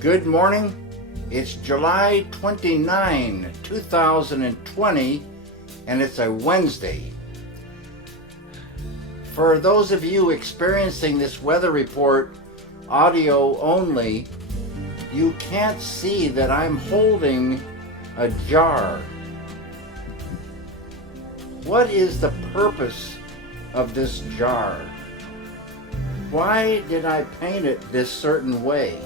Good morning. It's July 29, 2020, and it's a Wednesday. For those of you experiencing this weather report audio only, you can't see that I'm holding a jar. What is the purpose of this jar? Why did I paint it this certain way?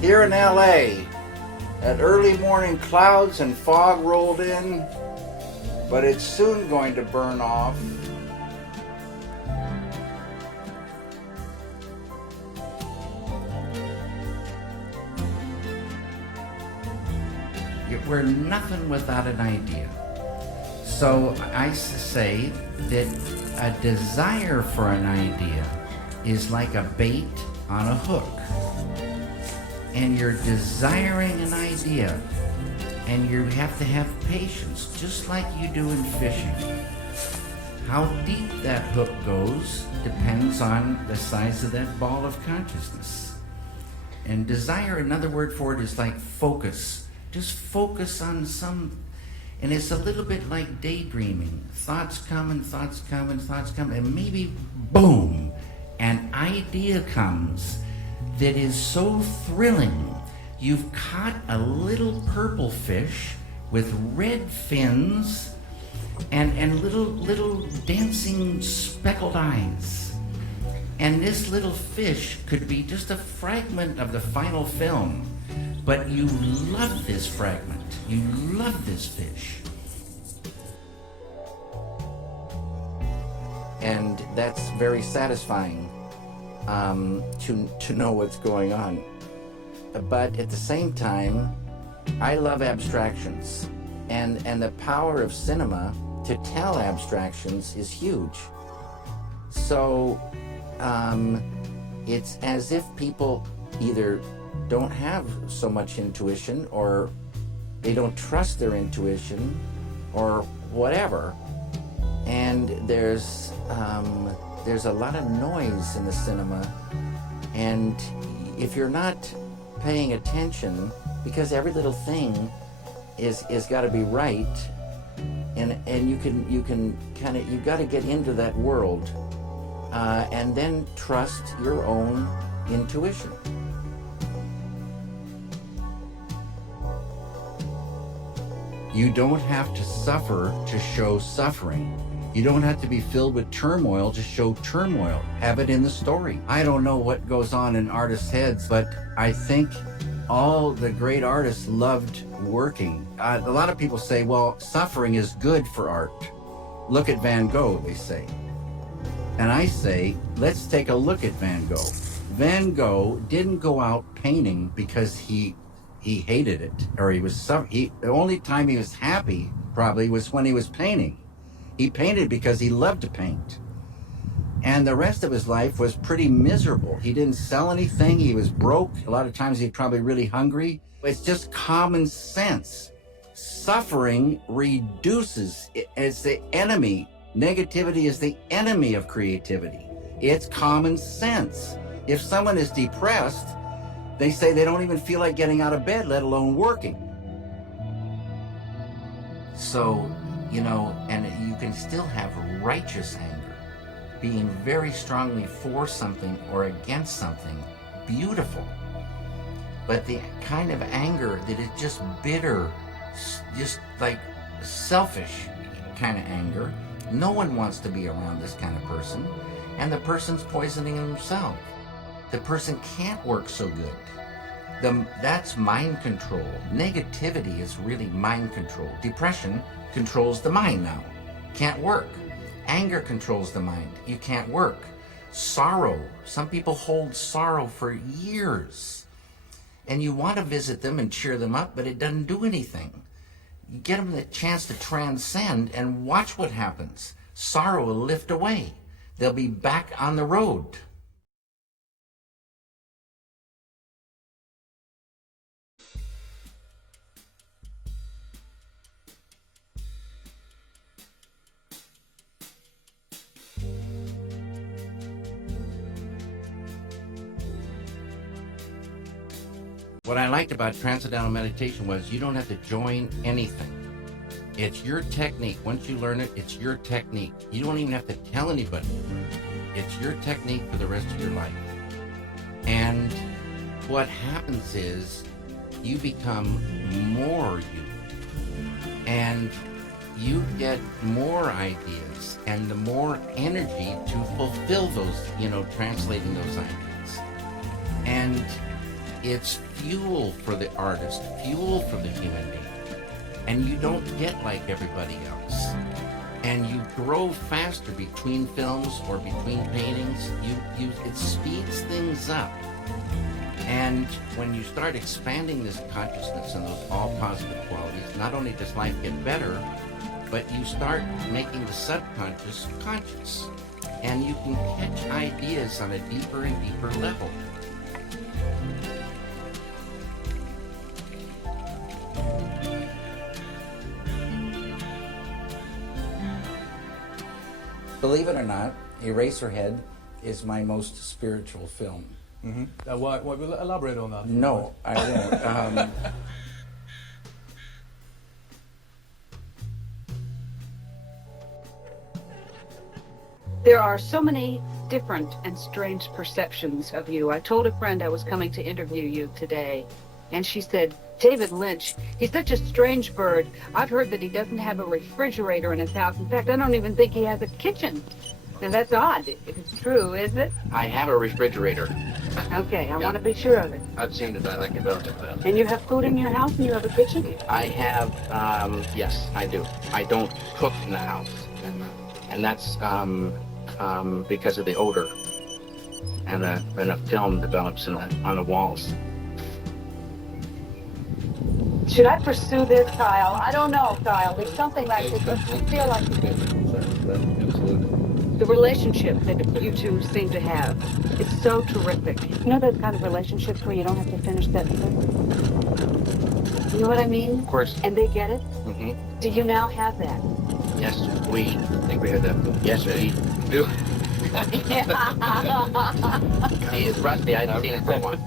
Here in LA, at early morning clouds and fog rolled in, but it's soon going to burn off. We're nothing without an idea. So I say that a desire for an idea is like a bait on a hook. And you're desiring an idea, and you have to have patience, just like you do in fishing. How deep that hook goes depends on the size of that ball of consciousness. And desire, another word for it, is like focus. Just focus on some, and it's a little bit like daydreaming. Thoughts come and thoughts come and thoughts come, and maybe, boom, an idea comes that is so thrilling. You've caught a little purple fish with red fins and little dancing speckled eyes. And this little fish could be just a fragment of the final film, but you love this fragment. You love this fish. And that's very satisfying. To know what's going on. But at the same time, I love abstractions, and the power of cinema to tell abstractions is huge. So it's as if people either don't have so much intuition, or they don't trust their intuition, or whatever. And there's a lot of noise in the cinema, and if you're not paying attention, because every little thing is got to be right, and you can kind of, you got to get into that world, and then trust your own intuition. You don't have to suffer to show suffering. You don't have to be filled with turmoil to show turmoil. Have it in the story. I don't know what goes on in artists' heads, but I think all the great artists loved working. A lot of people say, well, suffering is good for art. Look at Van Gogh, they say. And I say, let's take a look at Van Gogh. Van Gogh didn't go out painting because he hated it, or the only time he was happy probably was when he was painting. He painted because he loved to paint. And the rest of his life was pretty miserable. He didn't sell anything. He was broke. A lot of times he's probably really hungry. It's just common sense. Suffering reduces. It's the enemy. Negativity is the enemy of creativity. It's common sense. If someone is depressed, they say they don't even feel like getting out of bed, let alone working. So, and you can still have righteous anger, being very strongly for something or against something, beautiful. But the kind of anger that is just bitter, just like selfish kind of anger, no one wants to be around this kind of person, and the person's poisoning himself. The person can't work so good. That's mind control. Negativity is really mind control. Depression controls the mind now. Can't work. Anger controls the mind. You can't work. Sorrow. Some people hold sorrow for years. And you want to visit them and cheer them up, but it doesn't do anything. You get them the chance to transcend and watch what happens. Sorrow will lift away. They'll be back on the road. What I liked about Transcendental Meditation was you don't have to join anything. It's your technique. Once you learn it, it's your technique. You don't even have to tell anybody. It's your technique for the rest of your life. And what happens is you become more you. And you get more ideas and the more energy to fulfill those, translating those ideas. And it's fuel for the artist, fuel for the human being. And you don't get like everybody else. And you grow faster between films or between paintings. It speeds things up. And when you start expanding this consciousness and those all positive qualities, not only does life get better, but you start making the subconscious conscious. And you can catch ideas on a deeper and deeper level. Believe it or not, Eraserhead is my most spiritual film. Mm-hmm. Why will elaborate on that? No, I won't. There are so many different and strange perceptions of you. I told a friend I was coming to interview you today, and she said, David Lynch, he's such a strange bird. I've heard that he doesn't have a refrigerator in his house. In fact, I don't even think he has a kitchen. Now that's odd, if it's true, is it? I have a refrigerator. Okay, I want to be sure of it. I've seen it, I like it better than that. And you have food in your house and you have a kitchen? I have, yes, I do. I don't cook in the house. And that's because of the odor. And a film develops on the walls. Should I pursue this, Kyle? I don't know, Kyle. There's something like this. I feel like the relationship that you two seem to have is so terrific. You know those kind of relationships where you don't have to finish that sentence? You know what I mean? Of course. And they get it? Mm-hmm. Do you now have that? Yes, I think we had that. Yes, we do. He is rusty. I haven't seen it for a while.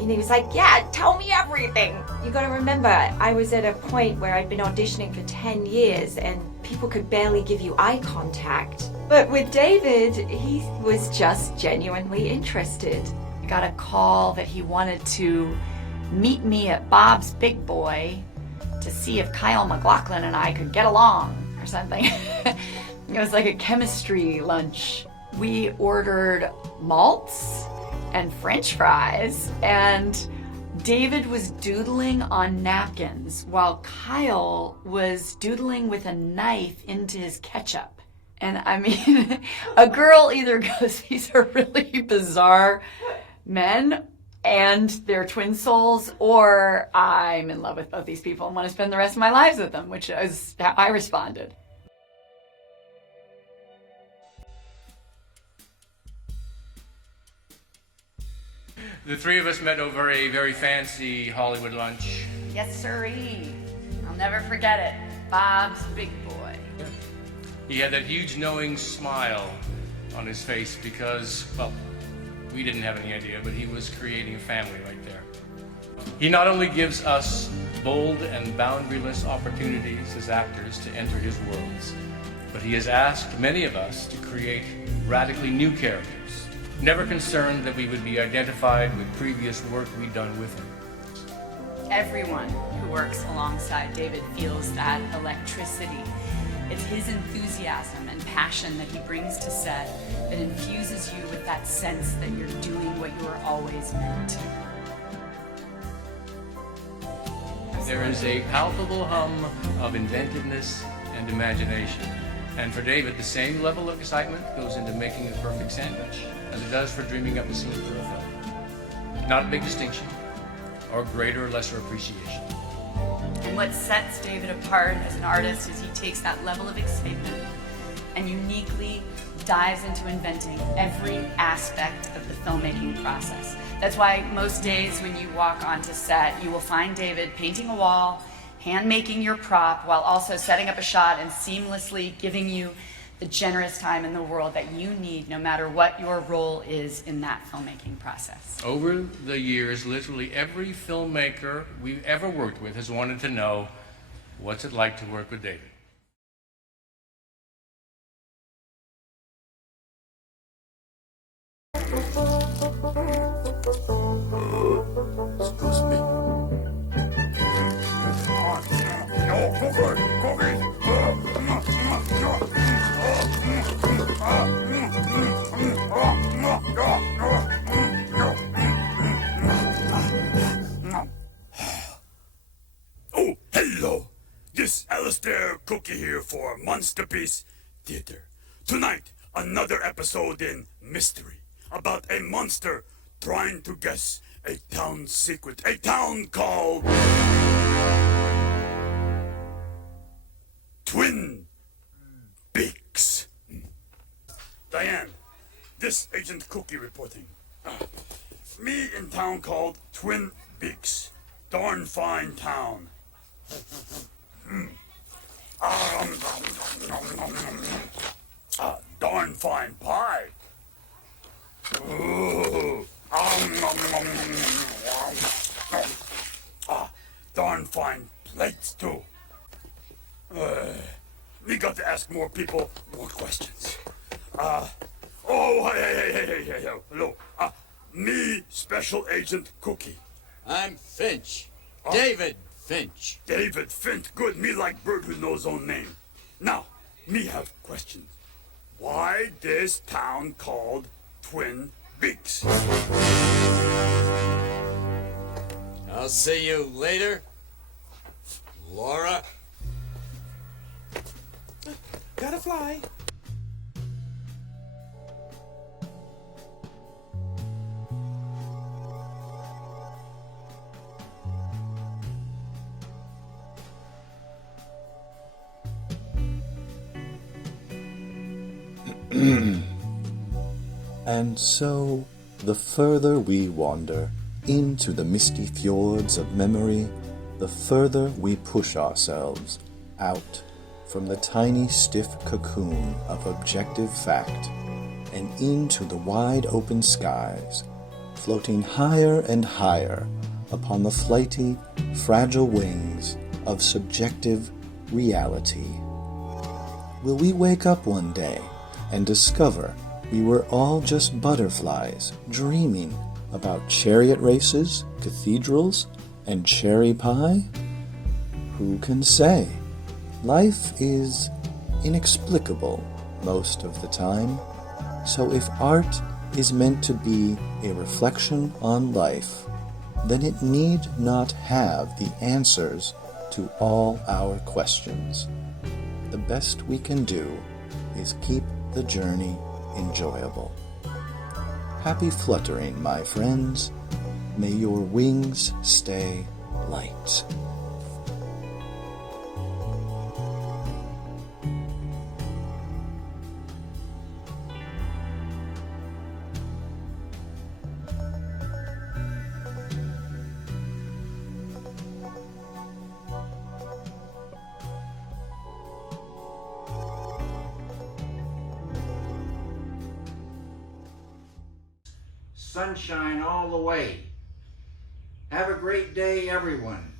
And he was like, yeah, tell me everything. You got to remember, I was at a point where I'd been auditioning for 10 years and people could barely give you eye contact. But with David, he was just genuinely interested. I got a call that he wanted to meet me at Bob's Big Boy to see if Kyle MacLachlan and I could get along or something. It was like a chemistry lunch. We ordered malts and French fries, and David was doodling on napkins while Kyle was doodling with a knife into his ketchup. And I mean, a girl either goes, these are really bizarre men and they're twin souls, or I'm in love with both these people and want to spend the rest of my lives with them, which is how I responded. The three of us met over a very fancy Hollywood lunch. Yes, sirree. I'll never forget it. Bob's Big Boy. He had that huge knowing smile on his face because, well, we didn't have any idea, but he was creating a family right there. He not only gives us bold and boundaryless opportunities as actors to enter his worlds, but he has asked many of us to create radically new characters, never concerned that we would be identified with previous work we'd done with him. Everyone who works alongside David feels that electricity. It's his enthusiasm and passion that he brings to set that infuses you with that sense that you're doing what you were always meant to. There is a palpable hum of inventiveness and imagination. And for David, the same level of excitement goes into making a perfect sandwich as it does for dreaming up a scene for a film. Not a big distinction, or greater or lesser appreciation. And what sets David apart as an artist is he takes that level of excitement and uniquely dives into inventing every aspect of the filmmaking process. That's why most days when you walk onto set, you will find David painting a wall, hand making your prop, while also setting up a shot and seamlessly giving you the generous time in the world that you need, no matter what your role is in that filmmaking process. Over the years, literally every filmmaker we've ever worked with has wanted to know, what's it like to work with David? Excuse me. No, cookie. Oh, hello. This Alistair Cookie here for Monsterpiece Theater. Tonight, another episode in Mystery about a monster trying to guess a town secret. A town called Twin Peaks. Diane, this Agent Cookie reporting. Me in town called Twin Peaks. Darn fine town. Darn fine pie. Ooh. Darn fine plates too. We got to ask more people more questions. Hey, hello. Me, Special Agent Cookie. I'm Finch. David Finch. David Finch, good. Me like bird who knows own name. Now, me have questions. Why this town called Twin Peaks? I'll see you later, Laura. Gotta fly. And so, the further we wander into the misty fjords of memory, the further we push ourselves out from the tiny stiff cocoon of objective fact and into the wide open skies, floating higher and higher upon the flighty, fragile wings of subjective reality. Will we wake up one day and discover we were all just butterflies dreaming about chariot races, cathedrals, and cherry pie? Who can say? Life is inexplicable most of the time, so if art is meant to be a reflection on life, then it need not have the answers to all our questions. The best we can do is keep the journey enjoyable. Happy fluttering, my friends. May your wings stay light. Sunshine all the way. Have a great day, everyone.